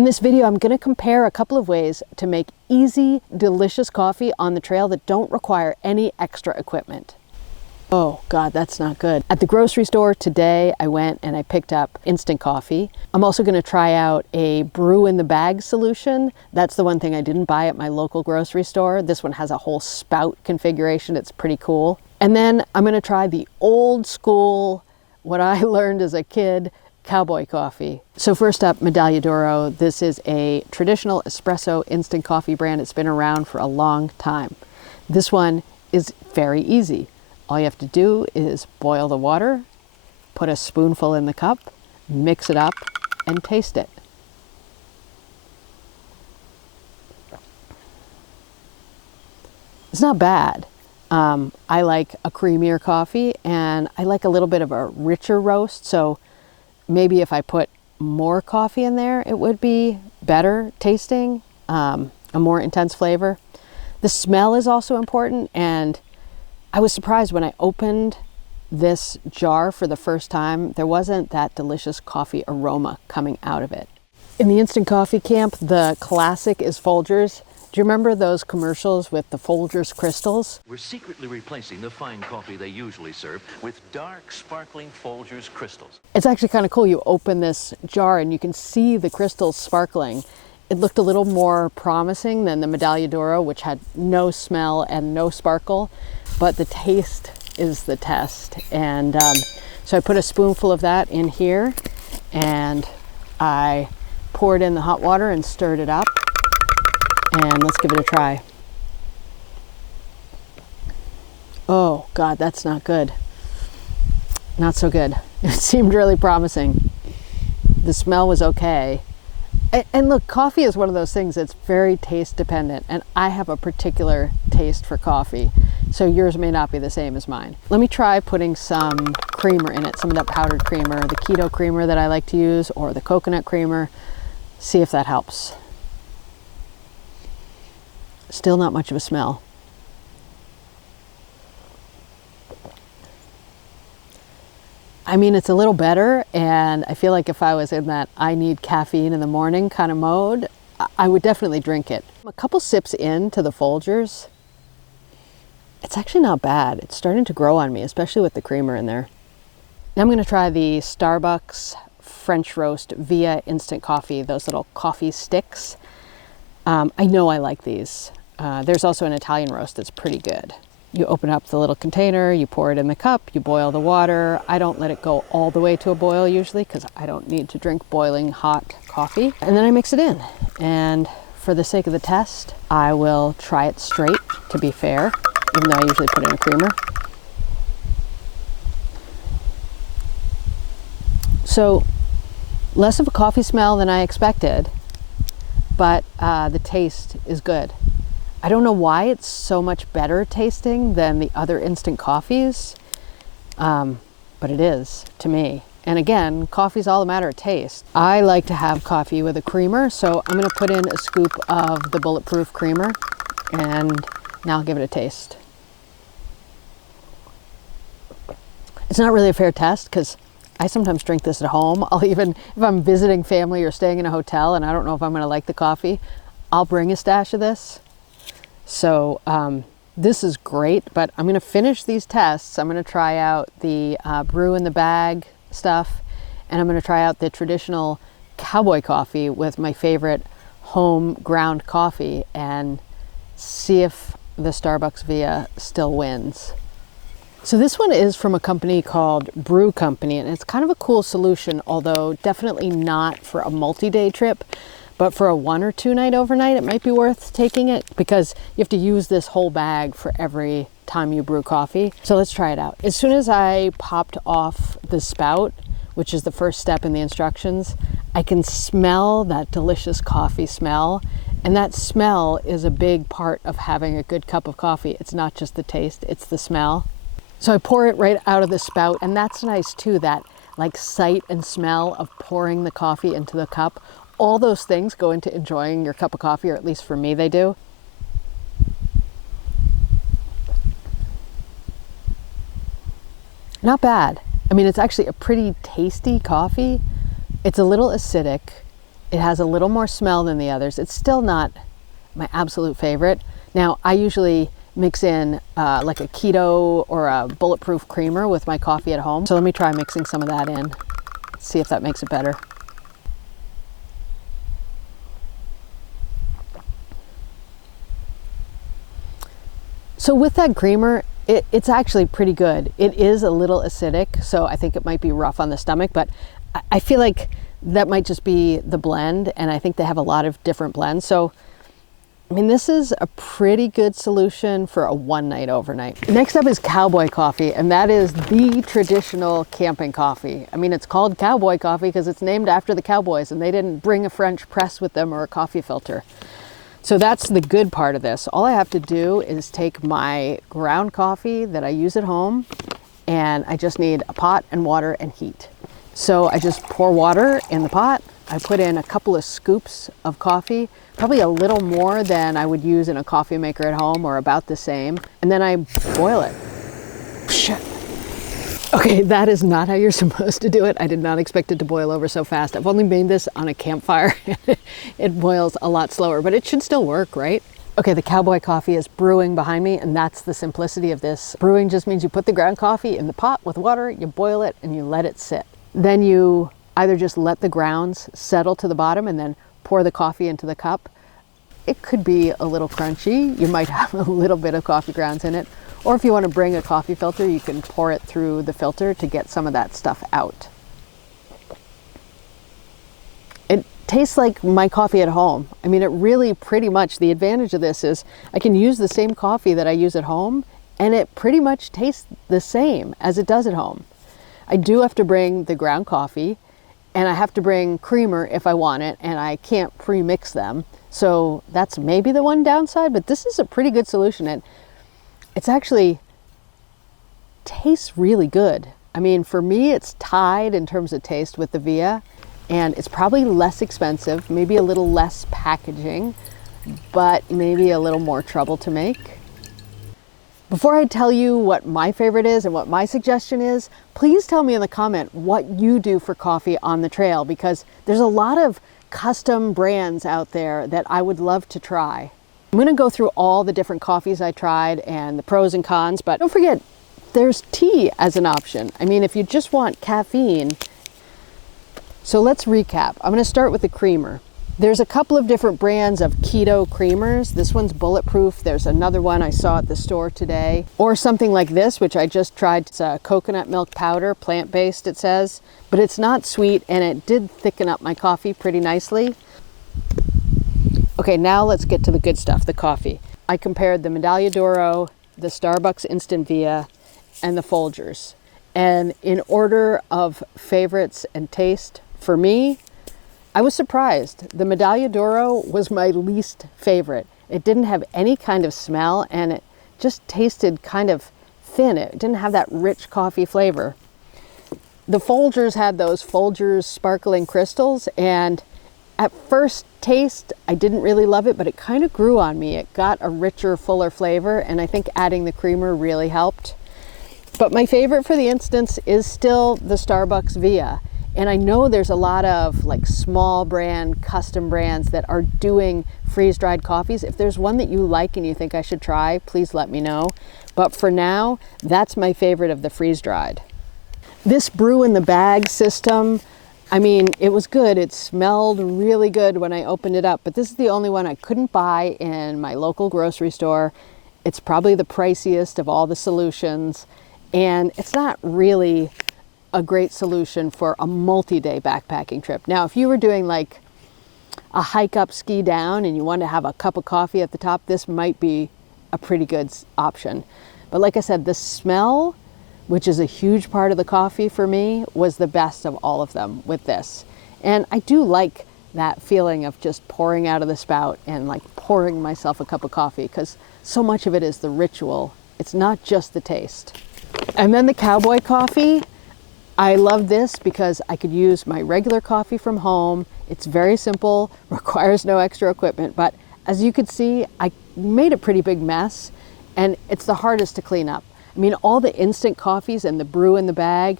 In this video, I'm going to compare a couple of ways to make easy, delicious coffee on the trail that don't require any extra equipment. Oh God, that's not good. At the grocery store today, I went and I picked up instant coffee. I'm also going to try out a brew-in-the-bag solution. That's the one thing I didn't buy at my local grocery store. This one has a whole spout configuration. It's pretty cool. And then I'm going to try the old school, what I learned as a kid, Cowboy Coffee. So first up, Medallia Doro. This is a traditional espresso instant coffee brand. It's been around for a long time. This one is very easy. All you have to do is boil the water, put a spoonful in the cup, mix it up, and taste it. It's not bad. I like a creamier coffee, and I like a little bit of a richer roast, so maybe if I put more coffee in there, it would be better tasting, a more intense flavor. The smell is also important, and I was surprised when I opened this jar for the first time, there wasn't that delicious coffee aroma coming out of it. In the instant coffee camp, the classic is Folgers. Do you remember those commercials with the Folgers crystals? We're secretly replacing the fine coffee they usually serve with dark, sparkling Folgers crystals. It's actually kind of cool. You open this jar and you can see the crystals sparkling. It looked a little more promising than the Medallia Doro, which had no smell and no sparkle, but the taste is the test. And so I put a spoonful of that in here, and I poured in the hot water and stirred it up. And let's give it a try. Oh God, that's not good. Not so good. It seemed really promising. The smell was okay. And look, coffee is one of those things that's very taste dependent, and I have a particular taste for coffee, so yours may not be the same as mine. Let me try putting some creamer in it, some of that powdered creamer, the keto creamer that I like to use, or the coconut creamer. See if that helps. Still not much of a smell. I mean, it's a little better, and I feel like if I was in that I need caffeine in the morning kind of mode, I would definitely drink it. A couple sips into the Folgers, it's actually not bad. It's starting to grow on me, especially with the creamer in there. Now I'm going to try the Starbucks French Roast via instant coffee, those little coffee sticks. I know I like these. There's also an Italian roast that's pretty good. You open up the little container, you pour it in the cup, you boil the water. I don't let it go all the way to a boil usually because I don't need to drink boiling hot coffee. And then I mix it in. And for the sake of the test, I will try it straight to be fair, even though I usually put in a creamer. So less of a coffee smell than I expected, but the taste is good. I don't know why it's so much better tasting than the other instant coffees, but it is to me. And again, coffee's all a matter of taste. I like to have coffee with a creamer, so I'm gonna put in a scoop of the bulletproof creamer, and now I'll give it a taste. It's not really a fair test because I sometimes drink this at home. I'll even, if I'm visiting family or staying in a hotel and I don't know if I'm gonna like the coffee, I'll bring a stash of this. So this is great, but I'm going to finish these tests. I'm going to try out the brew-in-the-bag stuff, and I'm going to try out the traditional Cowboy Coffee with my favorite home ground coffee and see if the Starbucks Via still wins. So this one is from a company called Brew Company, and it's kind of a cool solution, although definitely not for a multi-day trip. But for a 1 or 2 night overnight, it might be worth taking it because you have to use this whole bag for every time you brew coffee. So let's try it out. As soon as I popped off the spout, which is the first step in the instructions, I can smell that delicious coffee smell. And that smell is a big part of having a good cup of coffee. It's not just the taste, it's the smell. So I pour it right out of the spout, and that's nice too, that like sight and smell of pouring the coffee into the cup. All those things go into enjoying your cup of coffee, or at least for me, they do. Not bad. I mean, it's actually a pretty tasty coffee. It's a little acidic, It has a little more smell than the others. It's still not my absolute favorite. Now, I usually mix in like a keto or a bulletproof creamer with my coffee at home. So let me try mixing some of that in, see if that makes it better. So with that creamer, it's actually pretty good. It is a little acidic, so I think it might be rough on the stomach, but I feel like that might just be the blend, and I think they have a lot of different blends. So, I mean, this is a pretty good solution for a one night overnight. Next up is Cowboy Coffee, and that is the traditional camping coffee. I mean, it's called Cowboy Coffee because it's named after the cowboys, and they didn't bring a French press with them or a coffee filter. So that's the good part of this. All I have to do is take my ground coffee that I use at home, and I just need a pot and water and heat. So I just pour water in the pot. I put in a couple of scoops of coffee, probably a little more than I would use in a coffee maker at home, or about the same. And then I boil it. Okay, that is not how you're supposed to do it. I did not expect it to boil over so fast. I've only made this on a campfire. It boils a lot slower, but it should still work, right? Okay, the Cowboy Coffee is brewing behind me, and that's the simplicity of this. Brewing just means you put the ground coffee in the pot with water, you boil it, and you let it sit. Then you either just let the grounds settle to the bottom and then pour the coffee into the cup. It could be a little crunchy. You might have a little bit of coffee grounds in it. Or if you want to bring a coffee filter, you can pour it through the filter to get some of that stuff out. It tastes like my coffee at home. I mean, it really pretty much, the advantage of this is I can use the same coffee that I use at home, and it pretty much tastes the same as it does at home. I do have to bring the ground coffee, and I have to bring creamer if I want it, and I can't pre-mix them. So that's maybe the one downside, but this is a pretty good solution. It's actually tastes really good. I mean, for me, it's tied in terms of taste with the Via, and it's probably less expensive, maybe a little less packaging, but maybe a little more trouble to make. Before I tell you what my favorite is and what my suggestion is, please tell me in the comment what you do for coffee on the trail, because there's a lot of custom brands out there that I would love to try. I'm gonna go through all the different coffees I tried and the pros and cons, but don't forget, there's tea as an option. I mean, if you just want caffeine. So let's recap. I'm gonna start with the creamer. There's a couple of different brands of keto creamers. This one's bulletproof. There's another one I saw at the store today. Or something like this, which I just tried. It's a coconut milk powder, plant-based it says, but it's not sweet, and it did thicken up my coffee pretty nicely. Okay, now let's get to the good stuff, the coffee. I compared the Medallia Doro, the Starbucks Instant Via, and the Folgers. And in order of favorites and taste, for me, I was surprised. The Medallia Doro was my least favorite. It didn't have any kind of smell, and it just tasted kind of thin. It didn't have that rich coffee flavor. The Folgers had those Folgers sparkling crystals, and at first taste, I didn't really love it, but it kind of grew on me. It got a richer, fuller flavor, and I think adding the creamer really helped. But my favorite for the instance is still the Starbucks Via. And I know there's a lot of like small brand, custom brands that are doing freeze-dried coffees. If there's one that you like and you think I should try, please let me know. But for now, that's my favorite of the freeze-dried. This brew-in-the-bag system, I mean, it was good. It smelled really good when I opened it up, but this is the only one I couldn't buy in my local grocery store. It's probably the priciest of all the solutions, and it's not really a great solution for a multi-day backpacking trip. Now, if you were doing like a hike up, ski down, and you want to have a cup of coffee at the top, this might be a pretty good option. But like I said, the smell, which is a huge part of the coffee for me, was the best of all of them with this. And I do like that feeling of just pouring out of the spout and like pouring myself a cup of coffee, because so much of it is the ritual. It's not just the taste. And then the Cowboy Coffee, I love this because I could use my regular coffee from home. It's very simple, requires no extra equipment, but as you could see, I made a pretty big mess, and it's the hardest to clean up. I mean, all the instant coffees and the brew in the bag,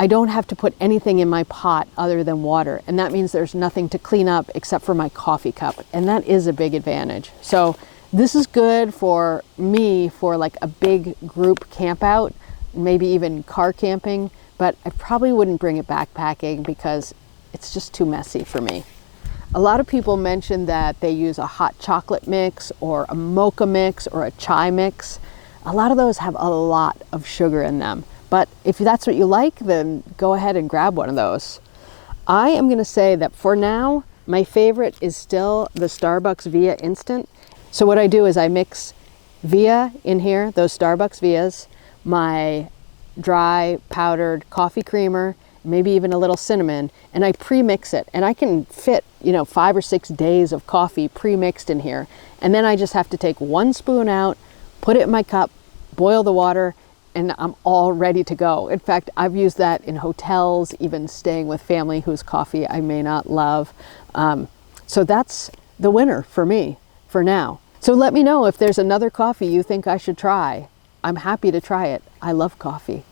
I don't have to put anything in my pot other than water. And that means there's nothing to clean up except for my coffee cup. And that is a big advantage. So this is good for me for like a big group camp out, maybe even car camping, but I probably wouldn't bring it backpacking because it's just too messy for me. A lot of people mention that they use a hot chocolate mix or a mocha mix or a chai mix. A lot of those have a lot of sugar in them. But if that's what you like, then go ahead and grab one of those. I am going to say that for now, my favorite is still the Starbucks Via Instant. So what I do is I mix Via in here, those Starbucks Vias, my dry powdered coffee creamer, maybe even a little cinnamon, and I pre-mix it. And I can fit, 5 or 6 days of coffee pre-mixed in here. And then I just have to take 1 spoon out, put it in my cup, boil the water, and I'm all ready to go. In fact, I've used that in hotels, even staying with family whose coffee I may not love. So that's the winner for me for now. So let me know if there's another coffee you think I should try. I'm happy to try it. I love coffee.